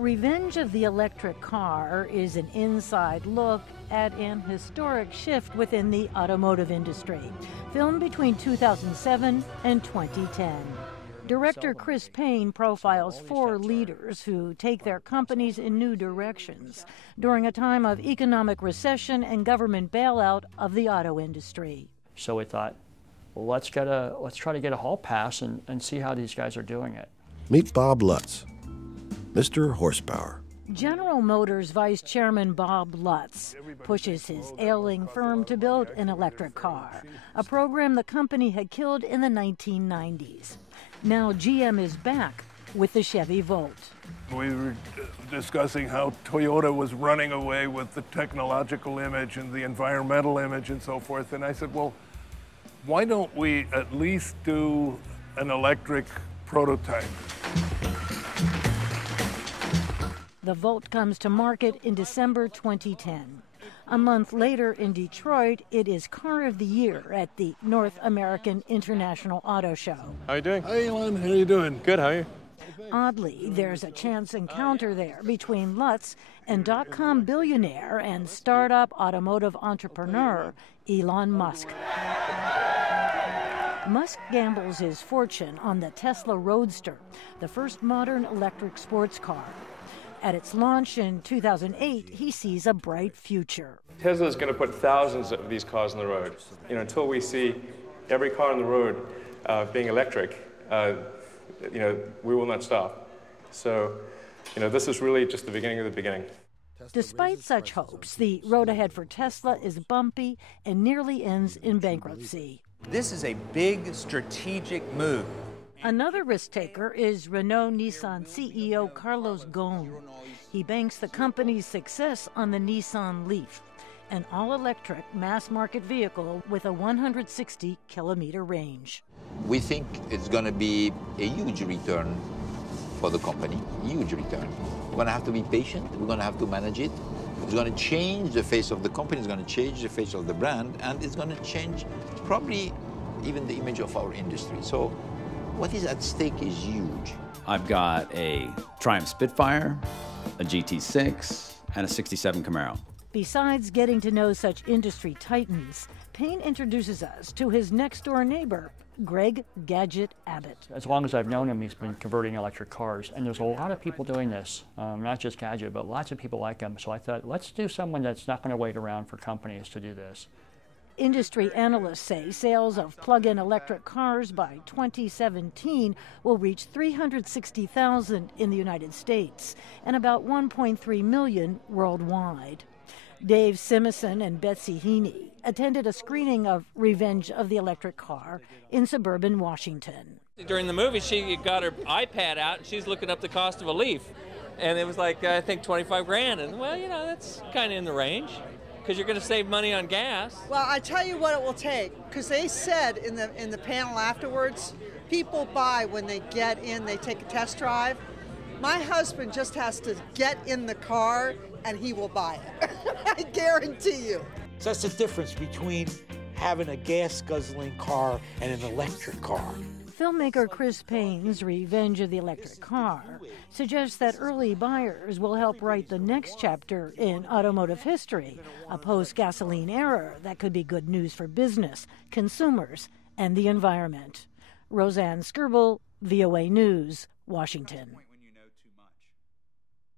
Revenge of the Electric Car is an inside look at an historic shift within the automotive industry, filmed between 2007 and 2010. Director Chris Paine profiles 4 leaders who take their companies in new directions during a time of economic recession and government bailout of the auto industry. So we thought, well, let's try to get a hall pass and see how these guys are doing it. Meet Bob Lutz, Mr. Horsepower. General Motors Vice Chairman Bob Lutz pushes his ailing firm to build an electric car, a program the company had killed in the 1990s. Now GM is back with the Chevy Volt. We were discussing how Toyota was running away with the technological image and the environmental image and so forth, and I said, well, why don't we at least do an electric prototype? The Volt comes to market in December 2010. A month later in Detroit, it is Car of the Year at the North American International Auto Show. How are you doing? Hey, Elon, how are you doing? Good, how are you? Oddly, there's a chance encounter there between Lutz and dot-com billionaire and startup automotive entrepreneur Elon Musk. Musk gambles his fortune on the Tesla Roadster, the first modern electric sports car. At its launch in 2008, he sees a bright future. Tesla is going to put thousands of these cars on the road. Until we see every car on the road being electric, we will not stop. So, this is really just the beginning of the beginning. Despite such hopes, the road ahead for Tesla is bumpy and nearly ends in bankruptcy. This is a big strategic move. Another risk taker is Renault-Nissan CEO Carlos Ghosn. He banks the company's success on the Nissan Leaf, an all-electric mass-market vehicle with a 160-kilometer range. We think it's going to be a huge return for the company, huge return. We're going to have to be patient. We're going to have to manage it. It's going to change the face of the company. It's going to change the face of the brand, and it's going to change probably even the image of our industry. So what is at stake is huge. I've got a Triumph Spitfire, a GT6, and a 67 Camaro. Besides getting to know such industry titans, Paine introduces us to his next-door neighbor, Greg Gadget Abbott. As long as I've known him, he's been converting electric cars, and there's a lot of people doing this, not just Gadget, but lots of people like him. So I thought, let's do someone that's not going to wait around for companies to do this. Industry analysts say sales of plug-in electric cars by 2017 will reach 360,000 in the United States and about 1.3 million worldwide. Dave Simison and Betsy Heaney attended a screening of Revenge of the Electric Car in suburban Washington. During the movie, she got her iPad out and she's looking up the cost of a Leaf. And it was like, I think 25 grand. And well, that's kind of in the range, because you're going to save money on gas. Well, I tell you what it will take, because they said in the panel afterwards, people buy when they get in, they take a test drive. My husband just has to get in the car and he will buy it. I guarantee you. So that's the difference between having a gas-guzzling car and an electric car. Filmmaker Chris Paine's Revenge of the Electric Car suggests that early buyers will help write the next chapter in automotive history, a post-gasoline era that could be good news for business, consumers, and the environment. Roseanne Skirbel, VOA News, Washington. When you know too much.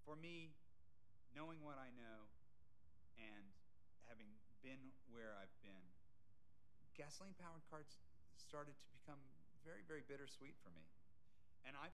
For me, knowing what I know and having been where I've been, gasoline-powered cars started to become very, very bittersweet for me. And I